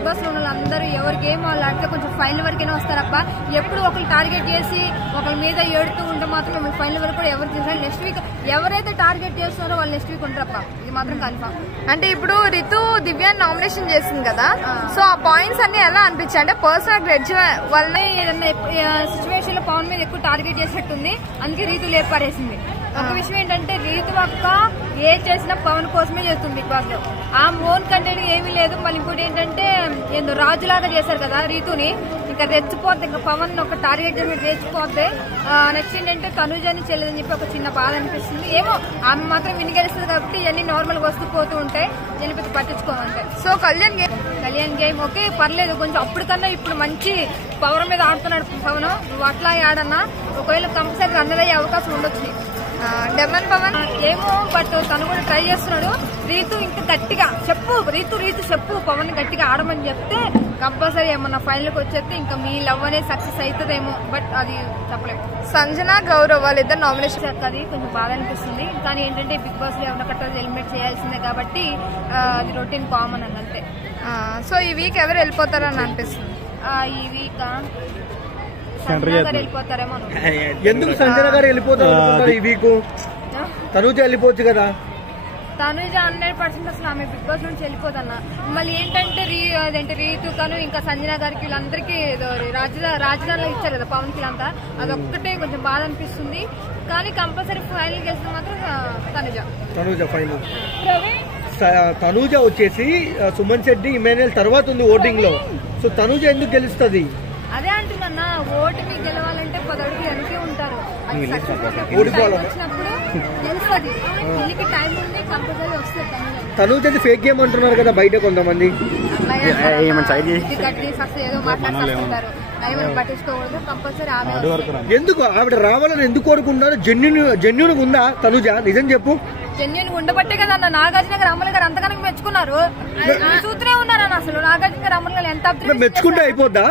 Big boss లో ఉన్న వాళ్ళందరూ ఎవరికి ఏమో వాళ్ళు అంటే కొంచెం ఫైనల్ వరకైనా వస్తారప్ప. ఎప్పుడు ఒకరు టార్గెట్ చేసి ఒకరి మీద ఏడుతూ ఉంటే మాత్రం మిమ్మల్ని ఫైనల్ వరకు కూడా ఎవరు చేస్తారు. నెక్స్ట్ వీక్ ఎవరైతే టార్గెట్ చేస్తున్నారో వాళ్ళు నెక్స్ట్ వీక్ ఉంటారప్ప, ఇది మాత్రం కన్ఫర్మ్. అంటే ఇప్పుడు రితు దివ్య నామినేషన్ చేసింది కదా, సో ఆ పాయింట్స్ అన్ని ఎలా అనిపించాయి? అంటే పర్సనల్ గ్రెడ్జ్ వల్ల ఏదన్నా సిచ్యువేషన్ లో పవన్ మీద ఎక్కువ టార్గెట్ చేసినట్టుంది, అందుకే రీతు లేపారేసింది. ఒక విషయం ఏంటంటే రీతు అక్క ఏ చేసినా పవన్ కోసమే చేస్తుంది బిగ్ బాస్ లో. ఆ మోన్ కంటెంట్ ఏమీ లేదు. మళ్ళీ ఇంకోటి ఏంటంటే ఏందో రాజులాగా చేశారు కదా రీతుని, ఇంకా రెచ్చిపోద్ది, ఇంకా పవన్ ఒక టార్గెట్ చేసి రెచ్చిపోద్ది. నెక్స్ట్ ఏంటంటే తనుజని చెల్లెదని చెప్పి ఒక చిన్న బాధ అనిపిస్తుంది. ఏమో ఆమె మాత్రం విని గెలుస్తుంది కాబట్టి ఇవన్నీ నార్మల్ గా వస్తూ పోతూ ఉంటాయి, జనపతి పట్టించుకోమంటాయి. సో కళ్యాణ్ గేమ్ ఓకే పర్లేదు, కొంచెం అప్పటికన్నా ఇప్పుడు మంచి పవర్ మీద ఆడుతున్నాడు పవన్. నువ్వు అట్లా ఆడన్నా ఒకవేళ కంపల్సరీ రన్నర్ అయ్యే అవకాశం ఉండొచ్చు. డెమన్ పవన్ ఏమో బట్ తను కూడా ట్రై చేస్తున్నాడు. రీతు ఇంకా గట్టిగా చెప్పు, రీతు చెప్పు పవన్ గట్టిగా ఆడమని చెప్తే కంపల్సరీ ఏమన్నా ఫైనల్ కి వచ్చేస్తే ఇంకా మీ లవ్ అనేది సక్సెస్ అవుతుందేమో, బట్ అది చెప్పలేము. సంజన గౌరవ్ వాళ్ళిద్దరు నామినేషన్ అది కొంచెం బాధ అనిపిస్తుంది. కానీ ఏంటంటే బిగ్ బాస్ లో ఎవరిన కట్ట ఎలిమినేట్ చేయాల్సిందే కాబట్టి అది రొటీన్ కామన్ అని అంతే. సో ఈ వీక్ ఎవరు వెళ్ళిపోతారని అనిపిస్తుంది? ఈ వీక్ సంజన గారు వెళ్ళిపోతారేమో. ఎందుకు సంజన గారు వెళ్ళిపోతారు ఈ వీక్? తనుజ వెళ్ళిపోవచ్చు కదా. తనుజ 100% అసలు ఆమె బిగ్ బాస్ నుంచి వెళ్ళిపోదన్న. మళ్ళీ ఏంటంటే రీతుకను ఇంకా సంజన గారికి వీళ్ళందరికీ రాజధానిలో ఇచ్చారు కదా పవన్ కి అంతా, అదొక్కటే కొంచెం బాధ అనిపిస్తుంది. కానీ కంపల్సరీ ఫైనల్ గెలిస్తే మాత్రం తనుజ ఫైనల్. తనుజ వచ్చేసి సుమన్ శెట్టి ఇమాన్యుయల్ తర్వాత ఉంది ఓటింగ్ లో. సో తనుజ ఎందుకు గెలుస్తుంది? అదే అంటున్నా, ఓటుని గెలవాలంటే 10 అడుగులు వెనకే ఉంటారు. వచ్చినప్పుడు గెలుస్తుంది, ఇల్లుకి టైం ఉంది, కంపల్సరీ వస్తుంది. తనుజ అది ఫేక్ గేమ్ అంటున్నారు కదా బయట కొంతమంది. ఏదో మాట్లాడుతుంటారు, ఏమైనా పట్టించుకోకూడదు. కంపల్సరీ ఆమె ఎందుకు ఆవిడ రావాలని ఎందుకు కోరుకుంటున్నారు? జెన్యున్ ఉందా తనుజ? నిజం చెప్పు. జెన్యున్ ఉండబట్టే కదా అన్న నాగార్జున గారు అమలు గారు అంతగానో మెచ్చుకున్నారు. చూస్తూనే ఉన్నారన్న అసలు నాగార్జున గారు అమలు గారు ఎంత మెచ్చుకుంటే అయిపోద్దా?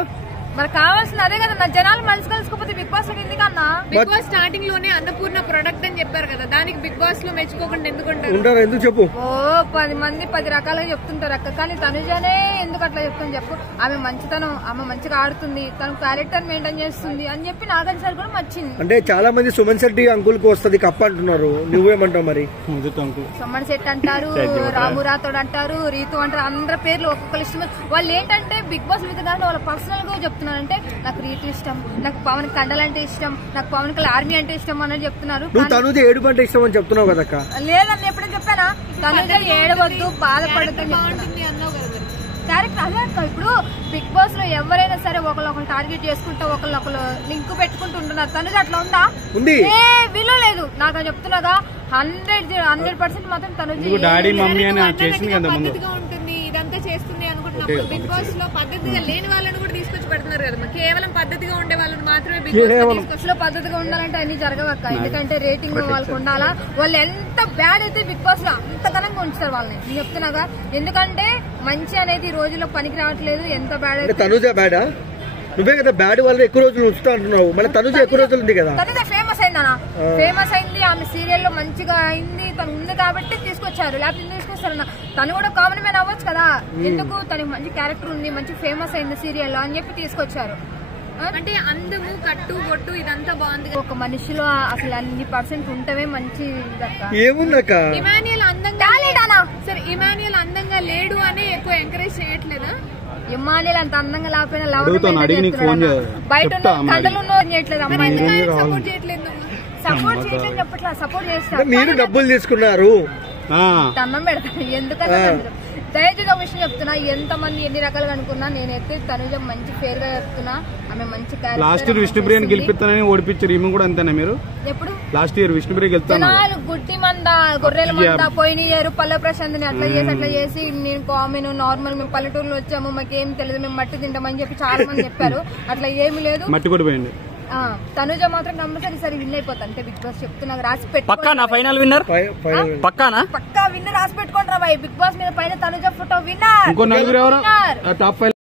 మరి కావాల్సింది అదే కదా, జనాలు మనసు కలుసుకోకపోతే బిగ్ బాస్ ఎందుకన్నా? బిగ్ బాస్ స్టార్టింగ్ లోనే అన్నపూర్ణ ప్రొడక్ట్ అని చెప్పారు కదా, దానికి బిగ్ బాస్ లో మెచ్చుకోకుండా ఎందుకుంటారు? ఎందుకు చెప్పు. 10 మంది 10 రకాలుగా చెప్తుంటారు అక్క, కానీ తనుజనే ఎందుకు అట్లా చెప్తుంది చెప్పు? ఆమె మంచితనం, ఆమె మంచిగా ఆడుతుంది, తన క్యారెక్టర్ మెయింటైన్ చేస్తుంది అని చెప్పి నాగార్జున సార్ కూడా నచ్చింది. అంటే చాలా మంది సుమన్ శెట్టి అంకుల్ కు వస్తుంది కప్ అంటున్నారు, నువ్వేమంటావు మరి? సుమన్ శెట్టి అంటారు, రాము రాథోడ్ అంటారు, రీతు అంటారు, అందరి పేర్లు ఒక్కొక్కరు ఇష్టం. వాళ్ళు ఏంటంటే బిగ్ బాస్ మీద కానీ వాళ్ళ పర్సనల్ గా చెప్తున్నారు. అంటే నాకు రీతు ఇష్టం, నాకు పవన్ కండల్ అంటే ఇష్టం, నాకు పవన్ కళ్యాణ్ ఆర్మీ అంటే ఇష్టం అని చెప్తున్నారు. తనుజ ఏడుపు అంటే ఇష్టం అని చెప్తున్నావు కదా? లేదని ఎప్పుడైనా చెప్పానా? తనుజ ఏడవద్దు, బాధపడద్దు క్యారెక్టర్ అదే అక్క. ఇప్పుడు బిగ్ బాస్ లో ఎవరైనా సరే ఒకళ్ళు టార్గెట్ చేసుకుంటూ ఒకళ్ళు లింక్ పెట్టుకుంటూ ఉంటున్నారు. తనుజ అట్లా ఉందా? ఏ విలువ లేదు నాకు అని చెప్తున్నాగా. 100% మాత్రం తనుజ పద్ధతిగా ఉంటుంది, ఇదంతా చేస్తుంది అనుకుంటున్నప్పుడు బిగ్ బాస్ లో పద్ధతిగా లేని వాళ్ళని కూడా తీసుకొచ్చి పెడుతున్నారు కదా. కేవలం పద్ధతిగా ఉండే వాళ్ళని మాత్రమే బిగ్ బాస్ లో పద్ధతిగా ఉండాలంటే అన్ని జరగవక్క. ఎందుకంటే రేటింగ్ వాళ్ళకి ఉండాలా. వాళ్ళు ఎంత బ్యాడ్ అయితే బిగ్ బాస్ లో అంత ఘనంగా ఉంచుతారు వాళ్ళని, నేను చెప్తున్నాగా. ఎందుకంటే మంచి అనేది ఈ రోజుల్లో పనికి రావట్లేదు. ఎంత బ్యాడ్ అయితే తనుజ బ్యాడా? నువ్వే కదా బ్యాడ్ వాళ్ళు ఎక్కువ రోజులు ఉంచుతా అంటున్నావు, మళ్ళీ తనుజ ఎక్కువ రోజులు ఉంది కదా. తనుజ ఫేమస్ అయిందనా? ఫేమస్ అయింది, ఆమె సీరియల్ లో మంచిగా అయింది, తను ఉంది కాబట్టి తీసుకొచ్చారు, లేకపోతే తీసుకొస్తారన్న. తను కూడా కామన్ మ్యాన్ అవ్వచ్చు కదా. ఎందుకు? తనకి మంచి క్యారెక్టర్ ఉంది, మంచి ఫేమస్ అయింది సీరియల్ లో అని చెప్పి తీసుకొచ్చారు. అంటే అందము కట్టు బొట్టు ఇదంతా బాగుంది. ఒక మనిషిలో అసలు అన్ని % ఉంటవే మంచి. ఏముందక్క ఇమాన్యుయల్ అందంగా సరే, ఇమాన్యుయల్ అందంగా లేడు అని ఎక్కువ ఎంకరేజ్ చేయట్లేదా? ఇమాన్యుయల్ అంత అందంగా లేకపోయినా బయట కండలు చేయట్లేదు, సపోర్ట్ చేయట్లేదు. సపోర్ట్ చేయట్లేదు చెప్పట్లా, సపోర్ట్ చేస్తారు. మీరు డబ్బులు తీసుకున్నారు, అన్నం పెడతాను ఎందుకంటే. దయచేసి ఒక విషయం చెప్తున్నా, ఎంత మంది ఎన్ని రకాలుగా అనుకున్నా నేనైతే తనుజ మంచి ఫేర్ గా చెప్తున్నా. ఆమె మంచి లాస్ట్ ఇయర్ విష్ణుప్రియని గెలిపిస్తానని ఓడిపించారు, ఈమె కూడా అంతేనా మీరు? ఎప్పుడు లాస్ట్ ఇయర్ విష్ణుప్రియ గెలుస్తాను గుడ్డి మంద గొర్రెల మంద పోయిన ఇయర్ పల్లె ప్రశాంత్ ని అట్లా చేసి నేను కామెన్ నార్మల్ మేము పల్లెటూరులో వచ్చాము, మాకేం తెలియదు, మేము మట్టి తింటామని చెప్పి చాలా మంది చెప్పారు. అట్లా ఏమి లేదు, మట్టి కూడా పోయింది. తనుజ మాత్రం కంపల్సరీ విన్ అయిపోతా. అంటే బిగ్ బాస్ చెప్తున్నా, రాసి పక్కా ఫైనల్ విన్నర్, పక్కా విన్నర్ రాసి పెట్టుకుంటారా బిగ్ బాస్ మీద పైన తనుజ ఫోటో విన్నర్. ఇంకో 4 టాప్ 5